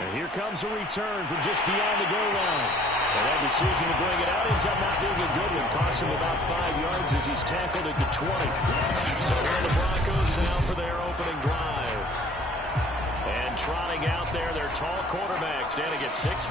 And here comes a return from just beyond the goal line. And that decision to bring it out ends up not being a good one. Costs him about 5 yards as he's tackled at the 20. So here are the Broncos now for their opening drive. And trotting out there, their tall quarterback standing at 6'5".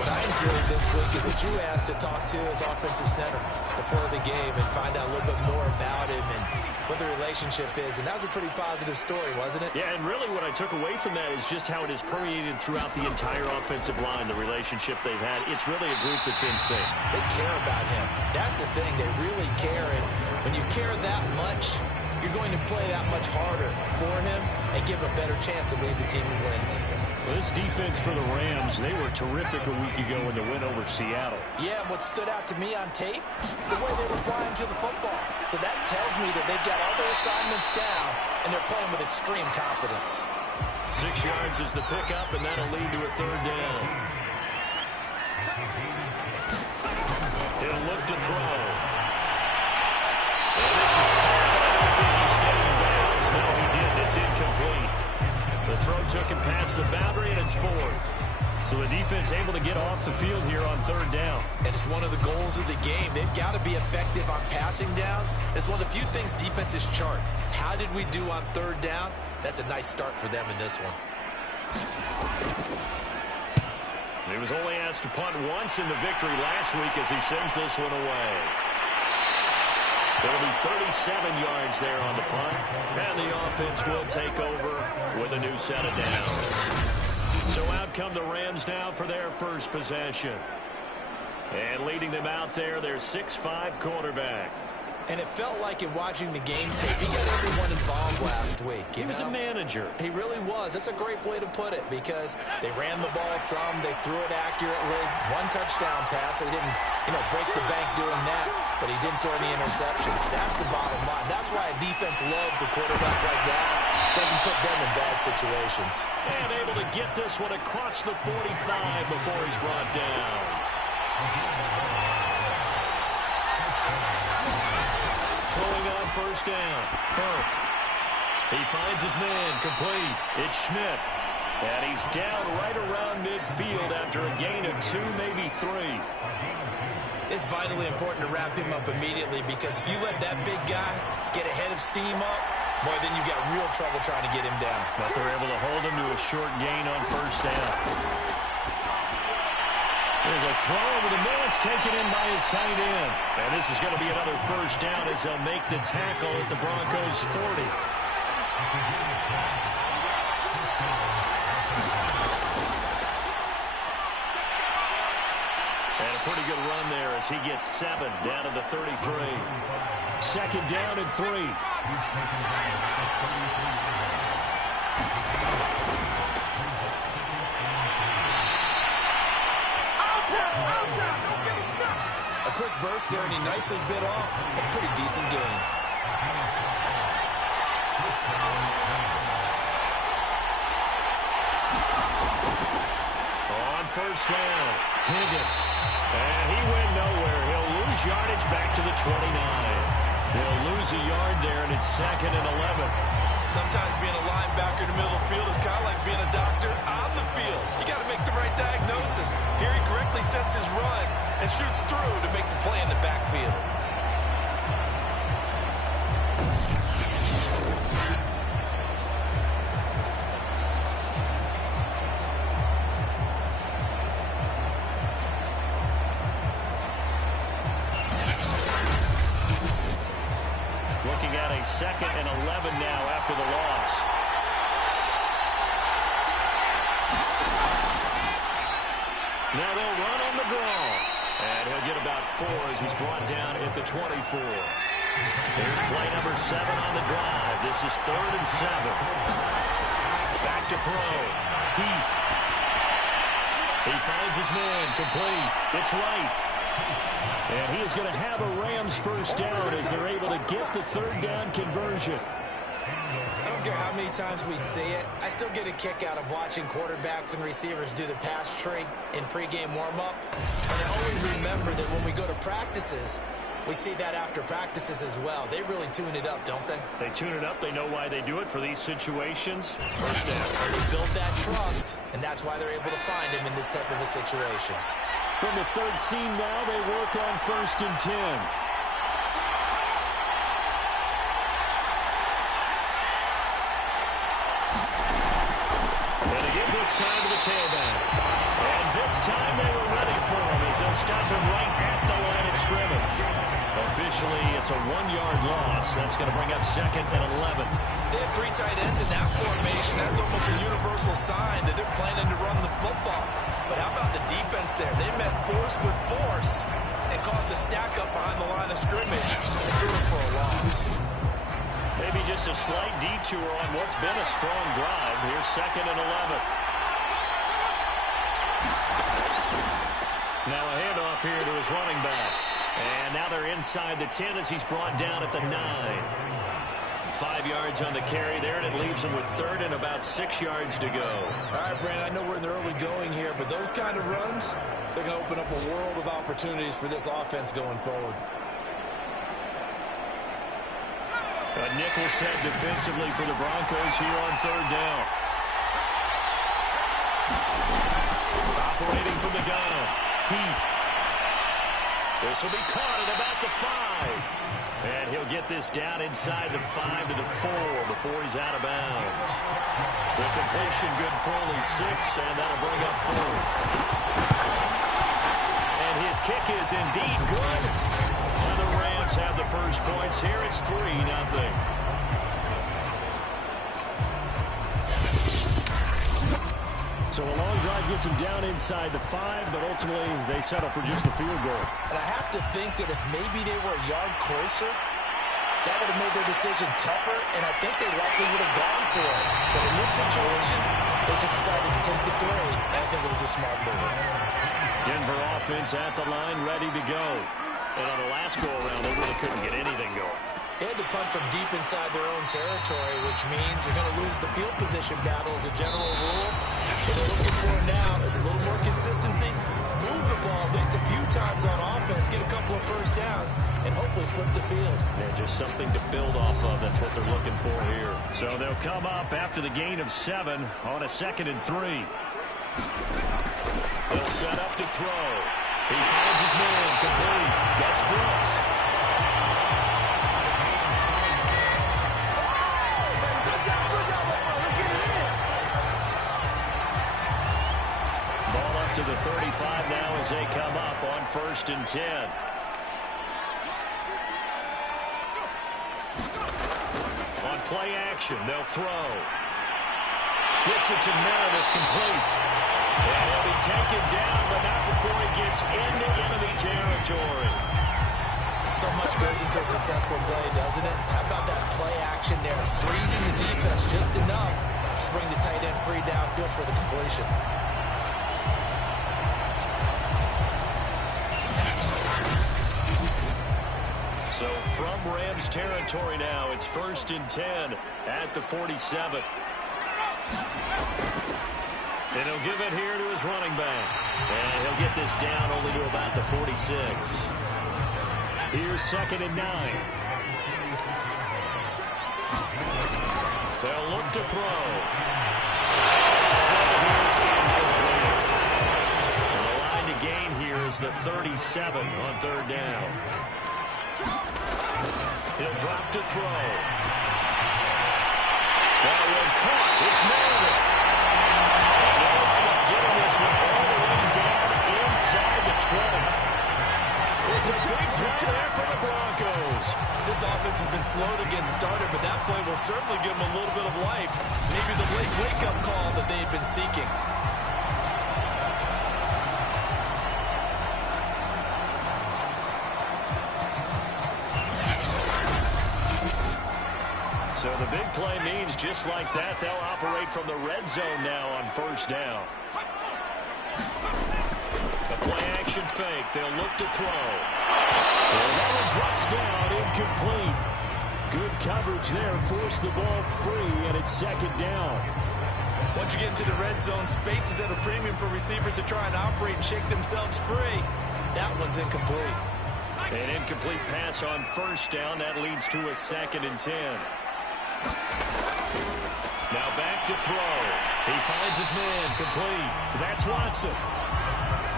What I enjoyed this week is that you asked to talk to his offensive center before the game and find out a little bit more about him and what the relationship is. And that was a pretty positive story, wasn't it? Yeah, and really what I took away from that is just how it has permeated throughout the entire offensive line, the relationship they've had. It's really a group that's in sync. They care about him. That's the thing. They really care. And when you care that much, you're going to play that much harder for him and give him a better chance to lead the team to wins. Well, this defense for the Rams, they were terrific a week ago in the win over Seattle. Yeah, and what stood out to me on tape, the way they were flying to the football. So that tells me that they've got all their assignments down, and they're playing with extreme confidence. 6 yards is the pickup, and that'll lead to a third down. He'll look to throw. And this is caught, but I don't think he stayed in bounds. No, he didn't. It's incomplete. The throw took him past the boundary, and it's fourth. So the defense able to get off the field here on third down. And it's one of the goals of the game. They've got to be effective on passing downs. It's one of the few things defenses chart. How did we do on third down? That's a nice start for them in this one. He was only asked to punt once in the victory last week as he sends this one away. It'll be 37 yards there on the punt. And the offense will take over with a new set of downs. So out come the Rams now for their first possession. And leading them out there, their 6'5" quarterback. And it felt like in watching the game tape, he got everyone involved last week. He was a manager. He really was. That's a great way to put it because they ran the ball some. They threw it accurately. One touchdown pass. So he didn't, break the bank doing that, but he didn't throw any interceptions. That's the bottom line. That's why a defense loves a quarterback like that. Doesn't put them in bad situations. And able to get this one across the 45 before he's brought down. Throwing on first down. Burke. He finds his man. Complete. It's Schmidt. And he's down right around midfield after a gain of 2, maybe 3. It's vitally important to wrap him up immediately because if you let that big guy get a head of steam up, boy, then you've got real trouble trying to get him down. But they're able to hold him to a short gain on first down. There's a throw over the middle. It's taken in by his tight end. And this is going to be another first down as they'll make the tackle at the Broncos' 40. And a pretty good run there as he gets 7 down to the 33. Second down and 3. A quick burst there, and he nicely bit off a pretty decent gain. On first down, Higgins. And he went nowhere. He'll lose yardage back to the 29. He'll lose a yard there, and it's 2nd and 11. Sometimes being a linebacker in the middle of the field is kind of like being a doctor on the field. You got to make the right diagnosis. Here he correctly sets his run and shoots through to make the play in the backfield. Looking at a 2nd and 11 now after the loss. Now they'll run on the draw. And he'll get about 4 as he's brought down at the 24. Here's play number 7 on the drive. This is 3rd and 7. Back to throw. Heath. He finds his man. Complete. It's right. And he is going to have a Rams first down as they're able to get the third down conversion. I don't care how many times we see it. I still get a kick out of watching quarterbacks and receivers do the pass tree in pregame warm-up. And I always remember that when we go to practices, We see that after practices as well. They really tune it up, don't they? They tune it up. They know why they do it for these situations. First down. And they build that trust, and that's why they're able to find him in this type of a situation. From the 13 now, they work on 1st and 10. And again this time to the tailback. And this time they were ready for him as they'll stop him right at the line of scrimmage. Officially, it's a 1-yard loss. That's going to bring up 2nd and 11. They have 3 tight ends in that formation. That's almost a universal sign that they're planning to run the football. But how about the defense there? They met force with force and caused a stack up behind the line of scrimmage and threw it for a loss. Maybe just a slight detour on what's been a strong drive. Here's 2nd and 11. Now a handoff here to his running back. And now they're inside the 10 as he's brought down at the 9. 5 yards on the carry there, and it leaves him with 3rd and about 6 yards to go. All right, Brandon, I know we're in the early going here, but those kind of runs, they're going to open up a world of opportunities for this offense going forward. A nickel set defensively for the Broncos here on 3rd down. Operating from the gun, Heath. This will be caught at about the 5. And he'll get this down inside the 5 to the 4 before he's out of bounds. The completion good for only 6, and that'll bring up 4th. And his kick is indeed good. And the Rams have the first points here. It's 3-0. So a long drive gets them down inside the 5, but ultimately they settle for just the field goal. And I have to think that if maybe they were a yard closer, that would have made their decision tougher, and I think they likely would have gone for it. But in this situation, they just decided to take the 3, and I think it was a smart move. Denver offense at the line, ready to go. And on the last go-around, they really couldn't get anything going. They had to punt from deep inside their own territory, which means you're going to lose the field position battle as a general rule. What they're looking for now is a little more consistency, move the ball at least a few times on offense, get a couple of first downs, and hopefully flip the field. Yeah, just something to build off of. That's what they're looking for here. So they'll come up after the gain of 7 on a 2nd and 3. They'll set up to throw. He finds his man, complete. That's Brooks. Ball up to the 35 now as they come up on 1st and 10. On play action, they'll throw. Gets it to Meredith, complete. And he'll be taken down, but not before he gets into enemy territory. So much goes into a successful play, doesn't it? How about that play action there? Freezing the defense just enough to bring the tight end free downfield for the completion. So from Rams territory now, it's 1st and 10 at the 47. And he'll give it here to his running back. And he'll get this down only to about the 46. Here's 2nd and 9. They'll look to throw. His throw here is incomplete. And the line to gain here is the 37 on 3rd down. He'll drop to throw. That one caught. It's Meredith. They'll end up getting this one all the way down inside the 20. It's a big play there for the Broncos. This offense has been slow to get started, but that play will certainly give them a little bit of life. Maybe the late wake-up call that they had been seeking. So the big play means just like that, they'll operate from the red zone now on 1st down. A play-action fake. They'll look to throw. And that one drops down, incomplete. Good coverage there. Force the ball free, and it's 2nd down. Once you get into the red zone, space is at a premium for receivers to try and operate and shake themselves free. That one's incomplete. An incomplete pass on first down. That leads to a 2nd and 10. Now back to throw. He finds his man complete. That's Watson.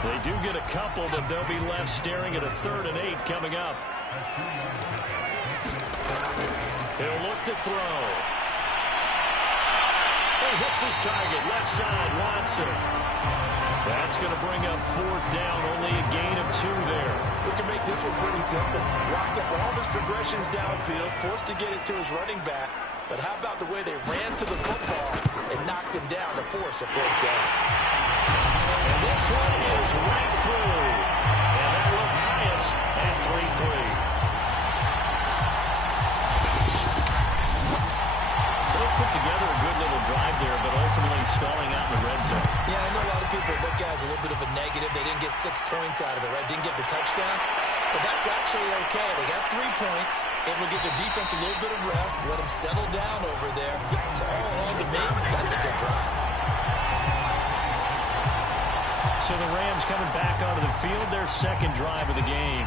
They do get a couple, but they'll be left staring at a 3rd and 8 coming up. He'll look to throw. He hits his target. Left side, Watson. That's going to bring up 4th down. Only a gain of 2 there. We can make this one pretty simple. Locked up all of his progressions downfield, forced to get it to his running back. But how about the way they ran to the football and knocked him down to force a 4th down? And this one is right through. And that will tie us at 3-3. So they put together a good little drive there, but ultimately stalling out in the red zone. Yeah, I know a lot of people look at it as a little bit of a negative. They didn't get 6 points out of it, right? Didn't get the touchdown. But that's actually okay. They got 3 points. It will give their defense a little bit of rest, let them settle down over there. So all in all, to me, that's a good drive. So the Rams coming back onto the field, their 2nd drive of the game.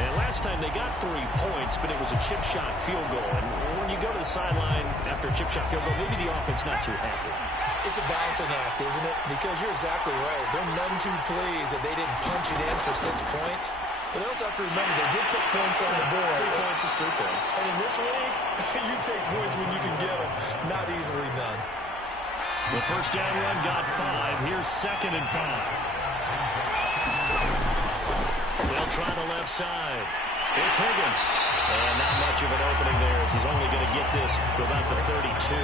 And last time they got 3 points, but it was a chip shot field goal. And when you go to the sideline after a chip shot field goal, maybe the offense not too happy. It's a balancing act, isn't it? Because you're exactly right. They're none too pleased that they didn't punch it in for 6 points. But they also have to remember they did put points on the board. 3 points is 3 points. And in this league, you take points when you can get them. Not easily done. The first down run got 5. Here's 2nd and 5. They'll try the left side. It's Higgins. And not much of an opening there as he's only going to get this to about the 32.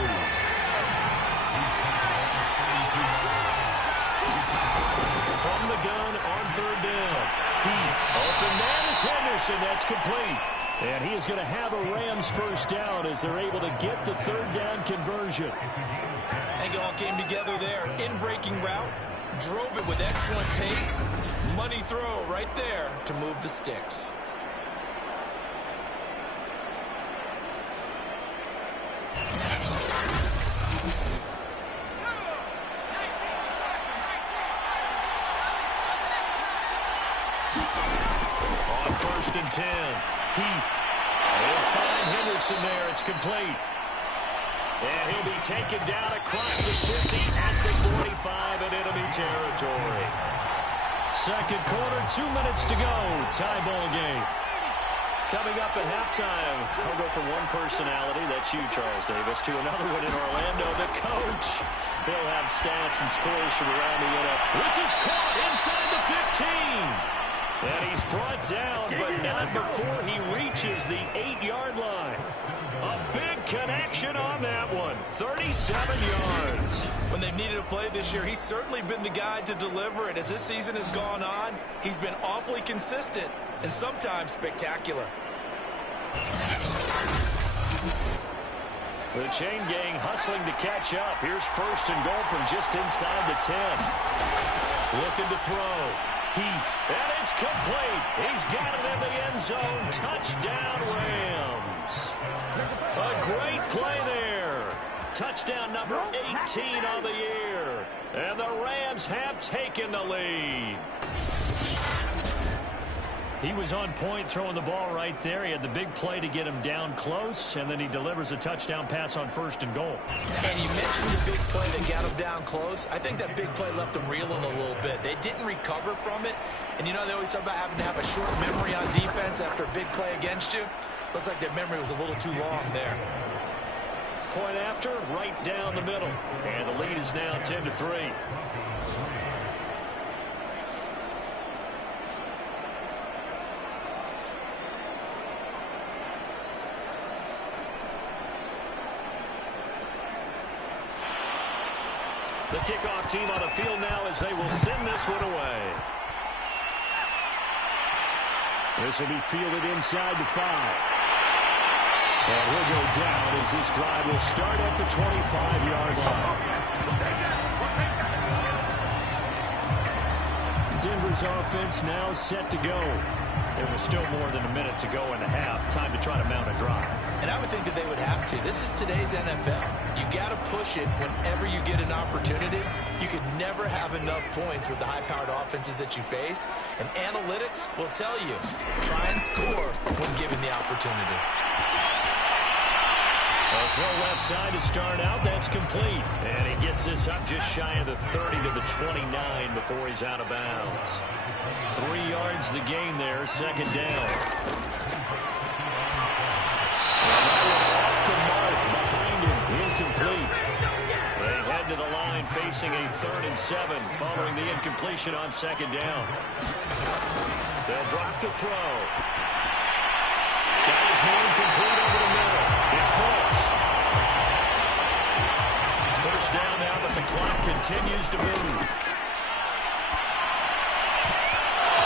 From the gun on 3rd down. Open man is Henderson. That's complete. And he is going to have a Rams first down as they're able to get the 3rd down conversion. I think it all came together there. In-breaking route. Drove it with excellent pace. Money throw right there to move the sticks. On 1st and 10. He'll find Henderson there. It's complete. And he'll be taken down across the 50 at the 45 in enemy territory. 2nd quarter, 2 minutes to go. Tie ball game. Coming up at halftime, I'll go from one personality, that's you, Charles Davis, to another one in Orlando, the coach. He'll have stats and scores from around the NFL. This is caught inside the 15. And he's brought down, but not before he reaches the 8-yard line. A big connection on that one. 37 yards. When they've needed a play this year, he's certainly been the guy to deliver it. As this season has gone on, he's been awfully consistent and sometimes spectacular. The chain gang hustling to catch up. Here's 1st and goal from just inside the 10. Looking to throw. And it's complete. He's got it in the end zone. Touchdown, Rams. A great play there. Touchdown number 18 on the year. And the Rams have taken the lead. He was on point throwing the ball right there. He had the big play to get him down close, and then he delivers a touchdown pass on 1st and goal. And you mentioned the big play that got him down close. I think that big play left him reeling a little bit. They didn't recover from it. And, you know, they always talk about having to have a short memory on defense after a big play against you. Looks like their memory was a little too long there. Point after, right down the middle. And the lead is now 10-3. The kickoff team on the field now as they will send this one away. This will be fielded inside the 5. And he'll go down as this drive will start at the 25-yard line. Denver's offense now set to go. There was still more than a minute to go in the half. Time to try to mount a drive. And I would think that they would have to. This is today's NFL. You got to push it whenever you get an opportunity. You could never have enough points with the high-powered offenses that you face. And analytics will tell you, try and score when given the opportunity. A throw left side to start out. That's complete. And he gets this up just shy of the 30 to the 29 before he's out of bounds. 3 yards the gain there, second down. And that one off the mark behind him, incomplete. They head to the line facing a 3rd and 7 following the incompletion on second down. They'll drop to throw. Got his man complete over the middle. It's Brooks. First down now, but the clock continues to move.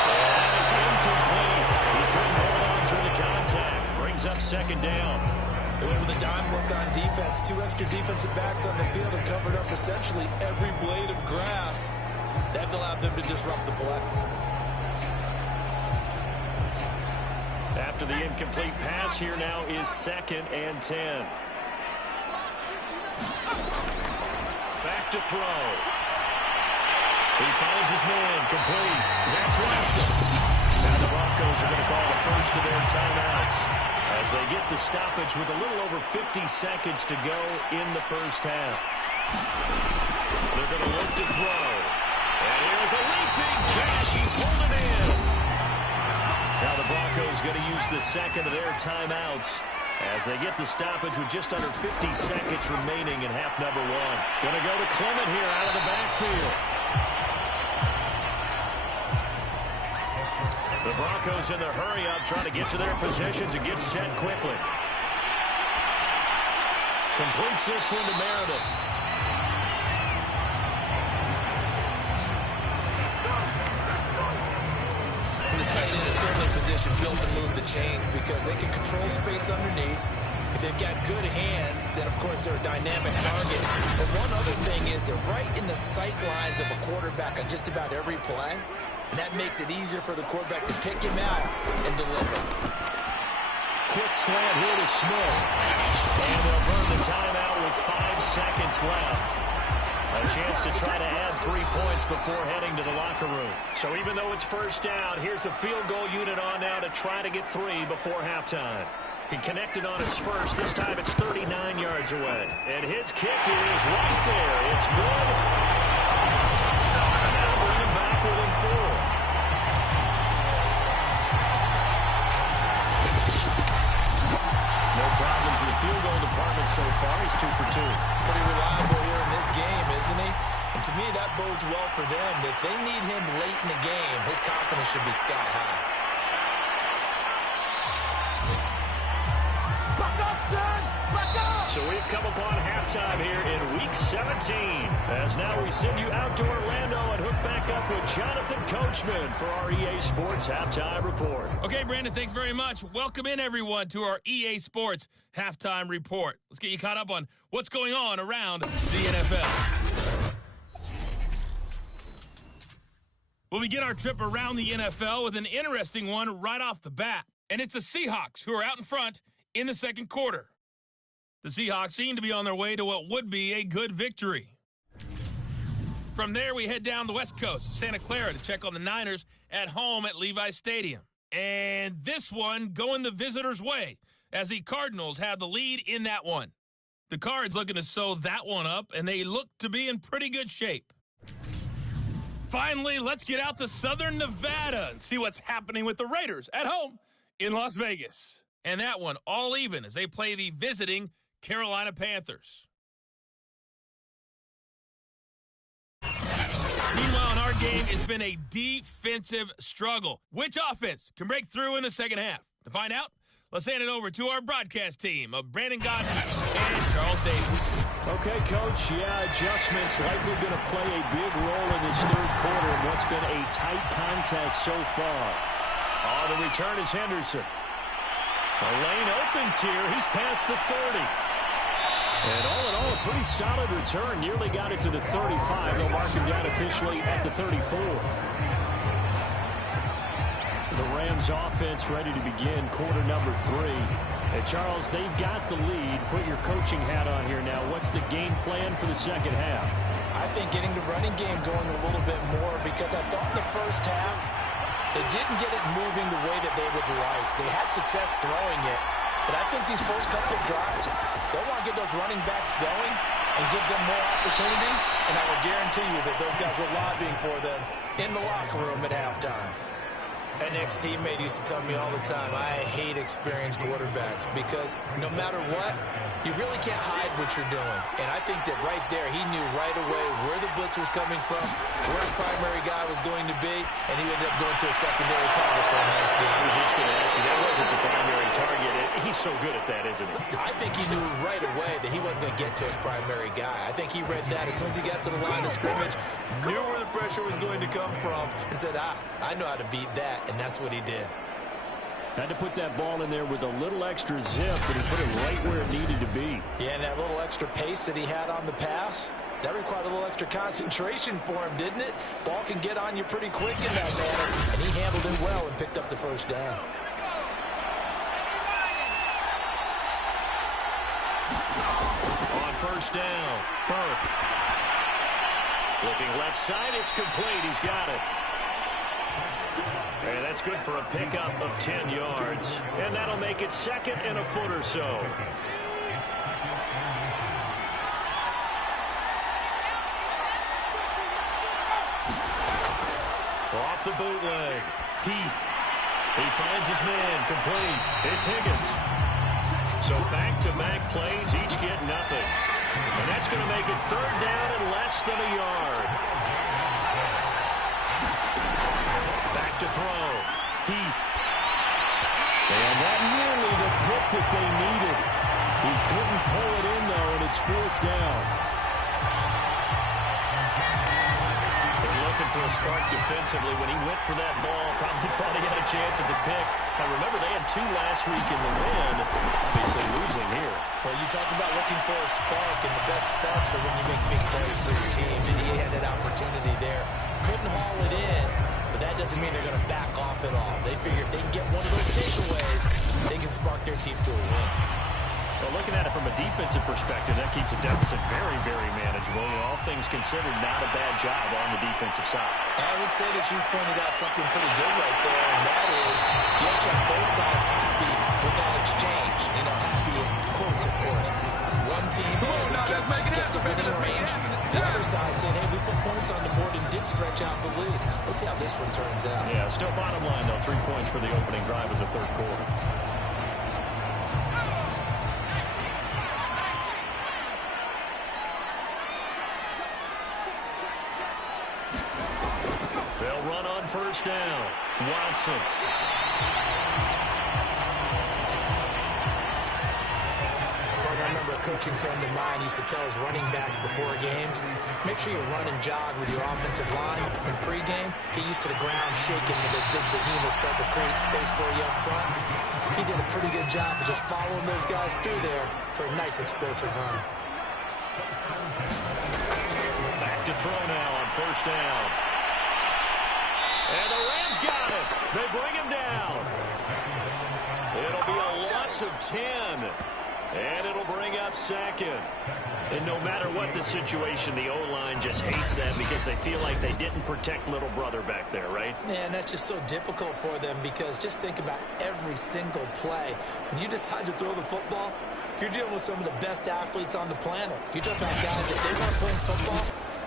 And it's incomplete. He couldn't hold on through the contact. Brings up second down. They went with a dime look on defense. 2 extra defensive backs on the field and covered up essentially every blade of grass. That allowed them to disrupt the play. After the incomplete pass, here now is 2nd and 10. Back to throw. He finds his man, complete. That's Watson. Now the Broncos are going to call the first of their timeouts as they get the stoppage with a little over 50 seconds to go in the first half. They're going to look to throw. And here's a leaping catch. He pulled it in. Now the Broncos going to use the second of their timeouts as they get the stoppage with just under 50 seconds remaining in half number 1. Going to go to Clement here out of the backfield. The Broncos in the hurry-up trying to get to their positions and get set quickly. Completes this one to Meredith. The tight end is certainly a position built to move the chains because they can control space underneath. If they've got good hands, then, of course, they're a dynamic target. But one other thing is they're right in the sight lines of a quarterback on just about every play, and that makes it easier for the quarterback to pick him out and deliver. Quick slant here to Smith. And they'll burn the timeout with 5 seconds left. A chance to try to add 3 points before heading to the locker room. So even though it's first down, here's the field goal unit on now to try to get 3 before halftime. He connected on his first. This time it's 39 yards away. And his kick is right there. It's good. Now bring him back within 4. No problems in the field goal department so far. He's 2 for 2. Pretty reliable here in this game, isn't he? And to me, that bodes well for them. If they need him late in the game, his confidence should be sky high. Back up, son! Back up! So we've come upon halftime here in Week 17. As now we send you out to Orlando and hook back up with Jonathan Coachman for our EA Sports Halftime Report. Okay, Brandon, thanks very much. Welcome in, everyone, to our EA Sports Halftime Report. Let's get you caught up on what's going on around the NFL. We'll begin our trip around the NFL with an interesting one right off the bat. And it's the Seahawks who are out in front in the second quarter. The Seahawks seem to be on their way to what would be a good victory. From there, we head down the West Coast to Santa Clara to check on the Niners at home at Levi's Stadium. And this one going the visitors' way as the Cardinals have the lead in that one. The Cards looking to sew that one up, and they look to be in pretty good shape. Finally, let's get out to Southern Nevada and see what's happening with the Raiders at home in Las Vegas. And that one all even as they play the visiting Carolina Panthers. Meanwhile, in our game, it's been a defensive struggle. Which offense can break through in the second half? To find out, let's hand it over to our broadcast team of Brandon Godden and Charles Davis. Okay, Coach, adjustments likely going to play a big role in this third quarter in what's been a tight contest so far. On the return is Henderson. The lane opens here. He's past the 30. And all in all, a pretty solid return. Nearly got it to the 35. They'll mark him down officially at the 34. The Rams offense ready to begin quarter number 3. Hey, Charles, they've got the lead. Put your coaching hat on here now. What's the game plan for the second half? I think getting the running game going a little bit more, because I thought in the first half they didn't get it moving the way that they would like. They had success throwing it, but I think these first couple of drives, they'll want to get those running backs going and give them more opportunities, and I will guarantee you that those guys were lobbying for them in the locker room at halftime. An ex-teammate used to tell me all the time, I hate experienced quarterbacks, because no matter what, you really can't hide what you're doing. And I think that right there, he knew right away where the blitz was coming from, where his primary guy was going to be, and he ended up going to a secondary target for a nice game. I was just going to ask you, that wasn't the primary target. He's so good at that, isn't he? I think he knew right away that he wasn't going to get to his primary guy. I think he read that as soon as he got to the line of scrimmage, knew where the pressure was going to come from, and said, I know how to beat that, and that's what he did. Had to put that ball in there with a little extra zip, but he put it right where it needed to be. Yeah, and that little extra pace that he had on the pass, that required a little extra concentration for him, didn't it? Ball can get on you pretty quick in that manner, and he handled it well and picked up the first down. On first down, Burke. Looking left side, it's complete. He's got it. And that's good for a pickup of 10 yards. And that'll make it second and a foot or so. Off the bootleg. Heath. He finds his man. Complete. It's Higgins. So back-to-back plays, each get nothing. And that's going to make it third down and less than a yard. Back to throw. Heath. And that nearly the pick that they needed. He couldn't pull it in, though, and it's fourth down. They're looking for a spark defensively. When he went for that ball, probably thought he had a chance at the pick. Now, remember, they had 2 last week in the win. Obviously losing here. Well, you talk about looking for a spark, and the best sparks are when you make big plays for your team, and he had that opportunity there. Couldn't haul it in. But that doesn't mean they're going to back off at all. They figure if they can get one of those takeaways, they can spark their team to a win. Well, looking at it from a defensive perspective, that keeps the deficit very, very manageable. You know, all things considered, not a bad job on the defensive side. I would say that you pointed out something pretty good right there, and that is you have to have both sides happy with that exchange. You know, happy in quotes, of course. One team, we kept the winning range. The other side saying, hey, we put points on the board and did stretch out the lead. Let's see how this one turns out. Yeah, still bottom line, though, 3 points for the opening drive of the third quarter. They'll run on first down. Watson. I remember a coaching friend of mine used to tell his running backs before games, make sure you run and jog with your offensive line in pregame. Get used to the ground shaking when those big behemoths start to create space for you up front. He did a pretty good job of just following those guys through there for a nice explosive run. Back to throw now on first down. And the Rams got it. They bring him down. It'll be a loss of 10. And it'll bring up second. And no matter what the situation, the O-line just hates that because they feel like they didn't protect little brother back there, right? Yeah, and that's just so difficult for them because just think about every single play. When you decide to throw the football, you're dealing with some of the best athletes on the planet. You're talking about guys, if they weren't playing football,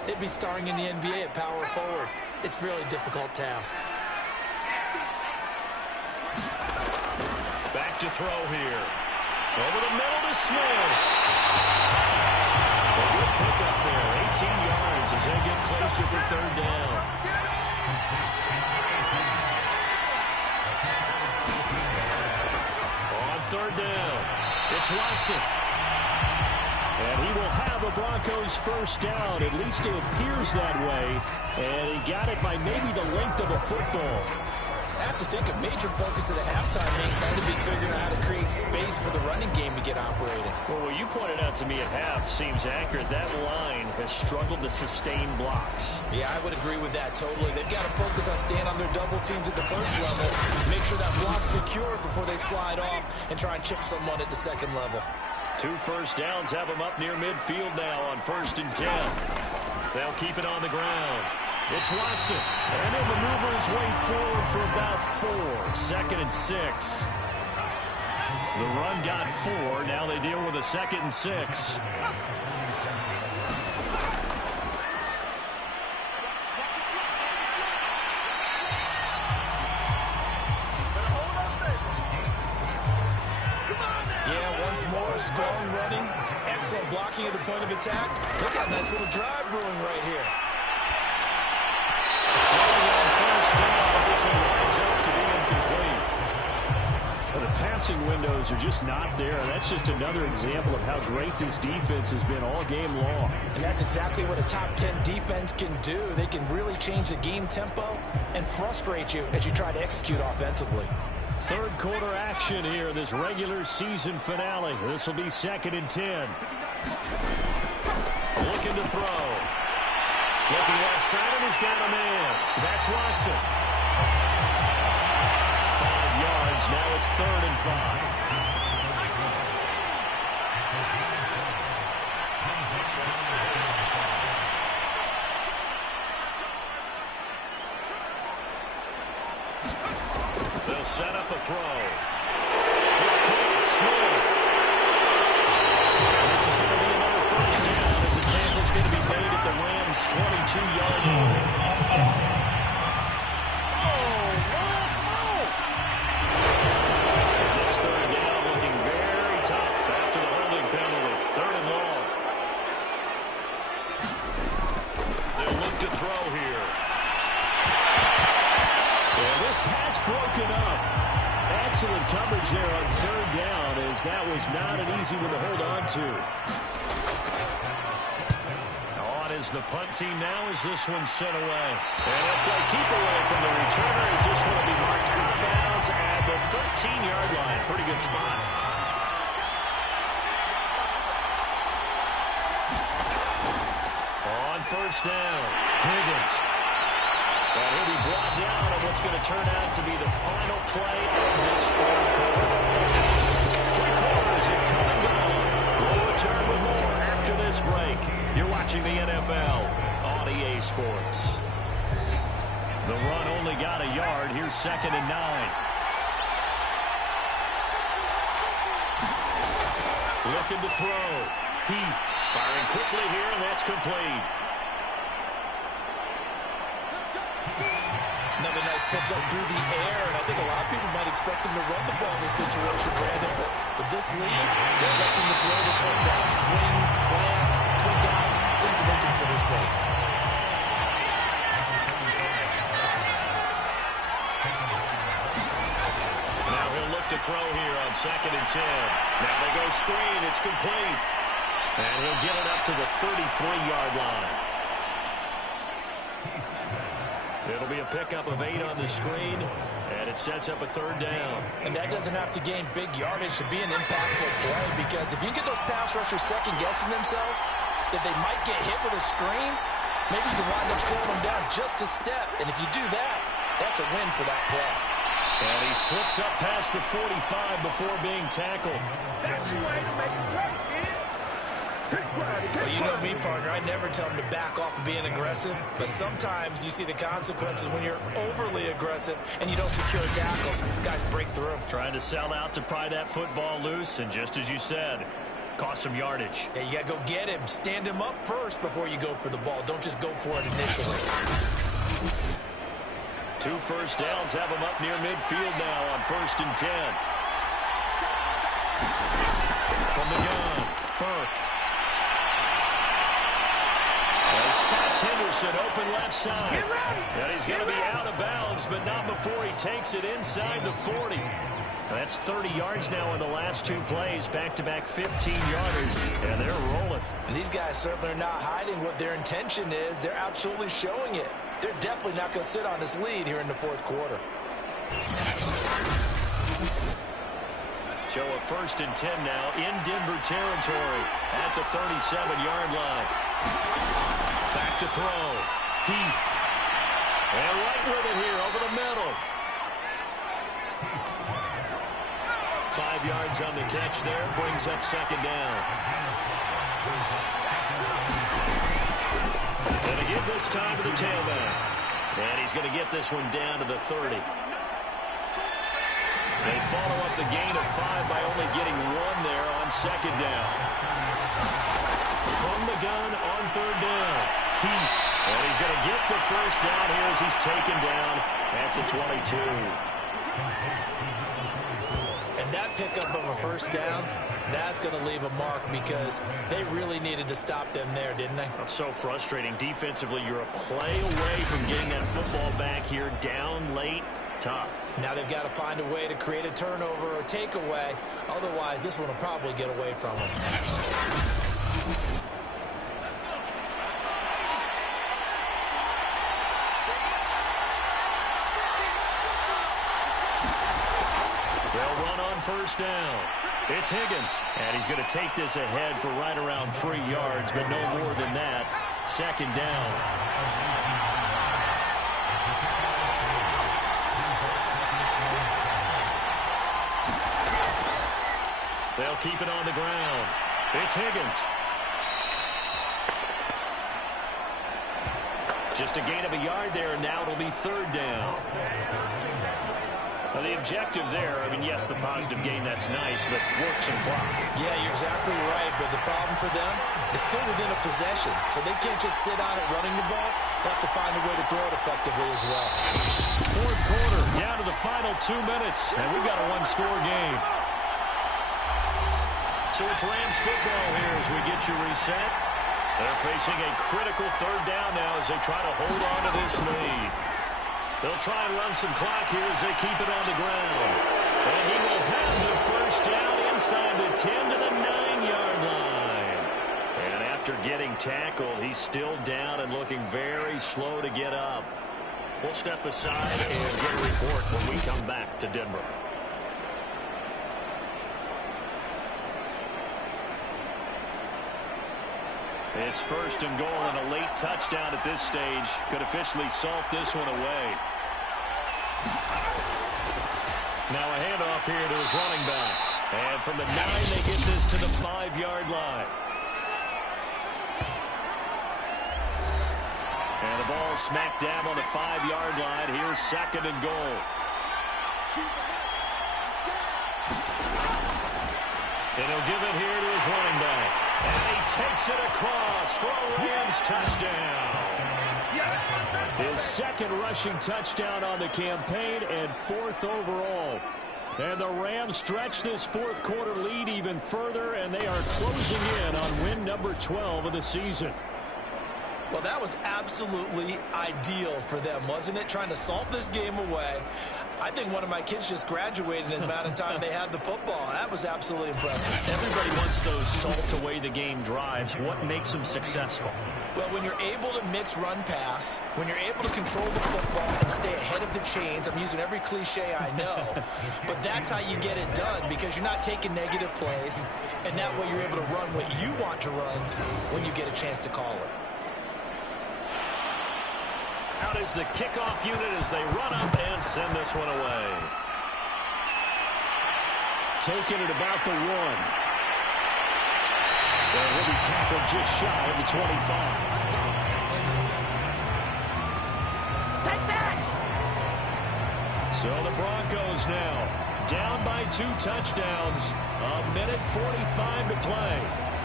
they'd be starring in the NBA at power forward. It's a really difficult task. Back to throw here. Over the middle to Smith. A good pickup there. 18 yards as they get closer for third down. On third down, it's Watson. And he will have a Broncos first down. At least it appears that way. And he got it by maybe the length of a football. I have to think a major focus of the halftime makes had to be figuring out how to create space for the running game to get operating. Well, what you pointed out to me at half seems accurate. That line has struggled to sustain blocks. Yeah, I would agree with that totally. They've got to focus on staying on their double teams at the first level, make sure that block's secure before they slide off and try and chip someone at the second level. 2 first downs have them up near midfield now on 1st and 10. They'll keep it on the ground. It's Watson, and he'll maneuver his way forward for about 4. 2nd and 6. The run got 4. Now they deal with a 2nd and 6. Strong running, excellent blocking at the point of attack. They got a nice little drive brewing right here. On 1st down, this one winds up to be incomplete. Well, the passing windows are just not there. That's just another example of how great this defense has been all game long. And that's exactly what a top 10 defense can do. They can really change the game tempo and frustrate you as you try to execute offensively. 3rd quarter action here, this regular season finale. This will be 2nd and 10. Looking to throw. Looking left side, and he's got a man. That's Watson. 5 yards. Now it's 3rd and 5. Set up a throw. It's caught. Smith. This is going to be another 1st down as the tackle's going to be made at the Rams' 22-yard line. This 3rd down looking very tough after the holding penalty. 3rd and long. They'll look to throw here. This pass broken up. Excellent coverage there on 3rd down, as that was not an easy one to hold on to. On is the punt team now as this one's sent away. And they'll play keep away from the returner as this one will be marked out of bounds at the 13-yard line. Pretty good spot. On 1st down, Higgins. And he'll be brought down on what's going to turn out to be the final play of this 3rd quarter. 3 quarters have come and gone. We'll return with more after this break. You're watching the NFL on EA Sports. The run only got a yard. Here's 2nd and 9. Looking to throw. Heath firing quickly here, and that's complete. Another nice pickup through the air, and I think a lot of people might expect him to run the ball in this situation, Brandon, but with this lead, they're electing to throw the quarterback. Swings, slants, quick outs, things that they consider safe. Now he'll look to throw here on 2nd and 10. Now they go screen, it's complete. And he'll get it up to the 33-yard line. It'll be a pickup of 8 on the screen, and it sets up a 3rd down. And that doesn't have to gain big yardage to be an impactful play, because if you get those pass rushers second-guessing themselves that they might get hit with a screen, maybe you can wind up slowing them down just a step. And if you do that, that's a win for that play. And he slips up past the 45 before being tackled. That's the way to make a play, kid. Well, you know me, partner. I never tell them to back off of being aggressive, but sometimes you see the consequences when you're overly aggressive and you don't secure tackles. Guys break through. Trying to sell out to pry that football loose, and just as you said, cost some yardage. Yeah, you got to go get him. Stand him up first before you go for the ball. Don't just go for it initially. 2 first downs have them up near midfield now on 1st and 10. From the gun, Burke. Spots Henderson open left side. And he's going to be out of bounds, but not before he takes it inside the 40. That's 30 yards now in the last 2 plays, back-to-back 15-yarders, and they're rolling. And these guys certainly are not hiding what their intention is. They're absolutely showing it. They're definitely not going to sit on this lead here in the 4th quarter. So a 1st and 10 now in Denver territory at the 37-yard line. Back to throw. Heath. And right with it here over the middle. 5 yards on the catch there. Brings up 2nd down. And again this time to the tailback. And he's going to get this one down to the 30. They follow up the gain of 5 by only getting 1 there on 2nd down. From the gun on 3rd down. Heath. And he's going to get the 1st down here as he's taken down at the 22. And that pickup of a 1st down, that's going to leave a mark because they really needed to stop them there, didn't they? So frustrating. Defensively, you're a play away from getting that football back here down late. Tough. Now they've got to find a way to create a turnover or takeaway. Otherwise, this one will probably get away from them. They'll run on 1st down. It's Higgins. And he's going to take this ahead for right around 3 yards, but no more than that. 2nd down. They'll keep it on the ground. It's Higgins. Just a gain of a yard there, and now it'll be 3rd down. Well, the objective there, I mean, yes, the positive gain, that's nice, but work some clock. Yeah, you're exactly right, but the problem for them is still within a possession, so they can't just sit on it running the ball. They have to find a way to throw it effectively as well. 4th quarter, down to the final 2 minutes, and we've got a 1-score game. So it's Rams football here as we get you reset. They're facing a critical 3rd down now as they try to hold on to this lead. They'll try and run some clock here as they keep it on the ground. And he will have the 1st down inside the 10 to the 9-yard line. And after getting tackled, he's still down and looking very slow to get up. We'll step aside and get a report when we come back to Denver. It's 1st and goal, and a late touchdown at this stage could officially salt this one away. Now a handoff here to his running back. And from the 9, they get this to the 5-yard line. And the ball smack dab on the 5-yard line. Here's 2nd and goal. And he'll give it here to his running back. And he takes it across for a Rams touchdown. His 2nd rushing touchdown on the campaign and 4th overall. And the Rams stretch this 4th quarter lead even further, and they are closing in on win number 12 of the season. Well, that was absolutely ideal for them, wasn't it? Trying to salt this game away. I think one of my kids just graduated in the amount of time they had the football. That was absolutely impressive. Everybody wants those salt-away-the-game drives. What makes them successful? Well, when you're able to mix run-pass, when you're able to control the football and stay ahead of the chains, I'm using every cliche I know, but that's how you get it done because you're not taking negative plays, and that way you're able to run what you want to run when you get a chance to call it. Out is the kickoff unit as they run up and send this one away. Taking it about the 1. And he'll be tackled just shy of the 25. Take that! So the Broncos now down by 2 touchdowns. 1:45 to play.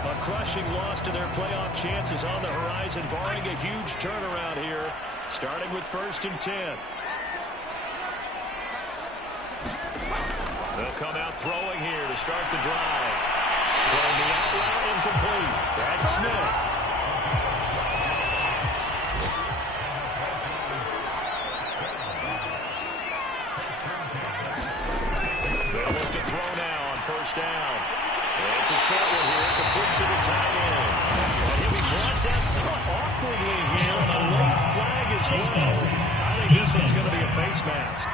A crushing loss to their playoff chances on the horizon, barring a huge turnaround here. Starting with 1st and 10. They'll come out throwing here to start the drive. Throwing the out route incomplete. That's Smith. They'll look to throw now on 1st down. It's a short one here, complete to the tight end. And he'll be brought down somewhat awkwardly here, and a late flag as well. I think this one's going to be a face mask.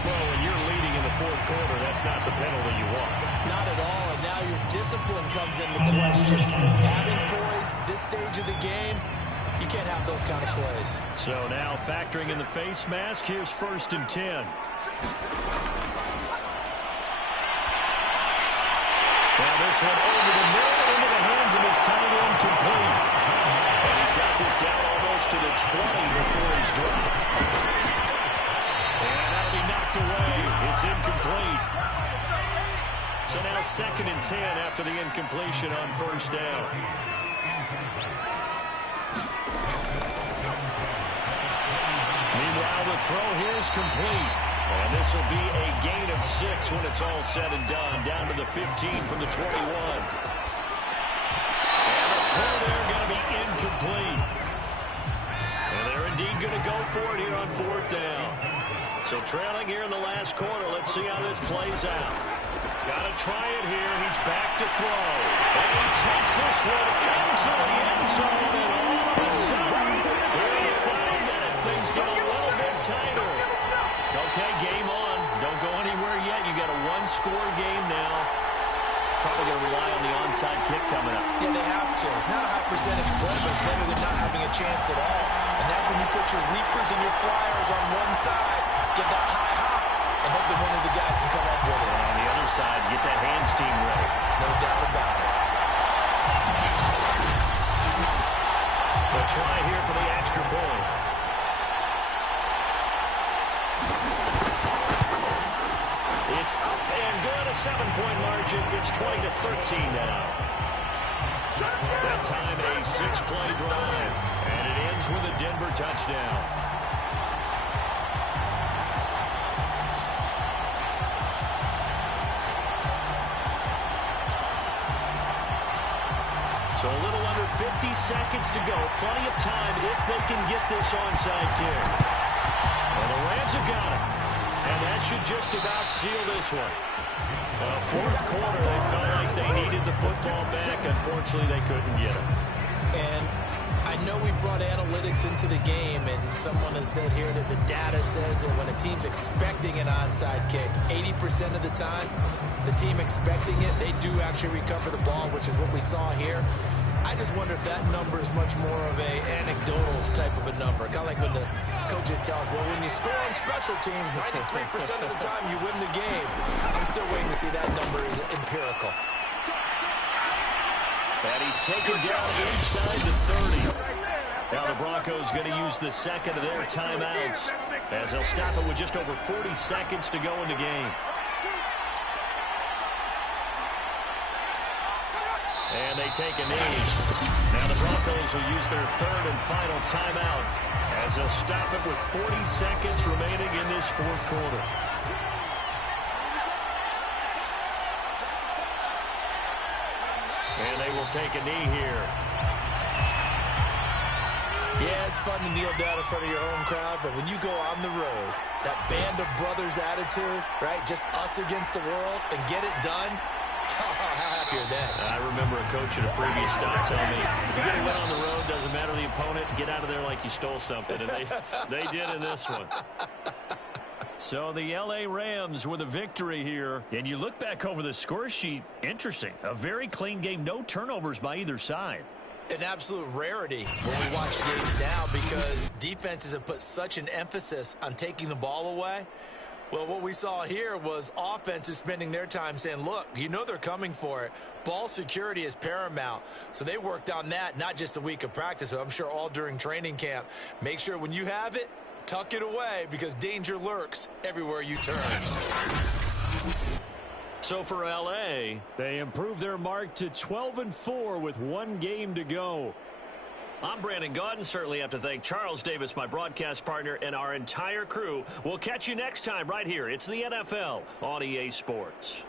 Well, when you're leading in the fourth quarter, that's not the penalty you want. Not at all, and now your discipline comes into question. Having poise this stage of the game, you can't have those kind of plays. So now factoring in the face mask, here's 1st and 10. Now this one over the middle into the hands of his tight end, complete. And he's got this down almost to the 20 before he's dropped. And that'll be knocked away. It's incomplete. So now 2nd and 10 after the incompletion on 1st down. Meanwhile, the throw here is complete. And this will be a gain of 6 when it's all said and done. Down to the 15 from the 21. And the throw there going to be incomplete. And they're indeed going to go for it here on 4th down. So trailing here in the last quarter. Let's see how this plays out. Got to try it here. He's back to throw. And he takes this one into the end zone. And all of a sudden, here in the final minute, things get a little bit tighter. Okay, game on. Don't go anywhere yet. You got a one-score game now. Probably going to rely on the onside kick coming up. Yeah, they have to. It's not a high percentage play, but better than not having a chance at all. And that's when you put your leapers and your flyers on one side, get that high hop, and hope that one of the guys can come up with it. And on the other side, get that hands team ready. No doubt about it. The try here for the extra point. It's up and good, a 7-point margin. It's 20-13 now. That time a 6-play drive, and it ends with a Denver touchdown. So a little under 50 seconds to go. Plenty of time if they can get this onside kick. Well, the Rams have got it. And that should just about seal this one. Fourth quarter, they felt like they needed the football back. Unfortunately, they couldn't get it. And I know we brought analytics into the game, and someone has said here that the data says that when a team's expecting an onside kick, 80% of the time, the team expecting it, they do actually recover the ball, which is what we saw here. I just wonder if that number is much more of a anecdotal type of a number. Kind of like when the coaches tell us, well, when you score on special teams, 93% of the time you win the game. I'm still waiting to see that number is empirical. And he's taken down inside the 30. Now the Broncos going to use the second of their timeouts as they'll stop it with just over 40 seconds to go in the game. And they take a knee. Now the Broncos will use their third and final timeout as they'll stop it with 40 seconds remaining in this fourth quarter. And they will take a knee here. Yeah, it's fun to kneel down in front of your home crowd, but when you go on the road, that band of brothers attitude, right, just us against the world, and get it done, how happier then. I remember a coach at a previous stop telling me, you get a win on the road, doesn't matter the opponent, get out of there like you stole something. And they did in this one. So the L.A. Rams with a victory here. And you look back over the score sheet, interesting. A very clean game, no turnovers by either side. An absolute rarity when we watch games now because defenses have put such an emphasis on taking the ball away. Well, what we saw here was offenses spending their time saying, look, you know they're coming for it. Ball security is paramount. So they worked on that, not just a week of practice, but I'm sure all during training camp. Make sure when you have it, tuck it away because danger lurks everywhere you turn. So for L.A., they improved their mark to 12-4 with one game to go. I'm Brandon Gaudin. Certainly have to thank Charles Davis, my broadcast partner, and our entire crew. We'll catch you next time right here. It's the NFL on EA Sports.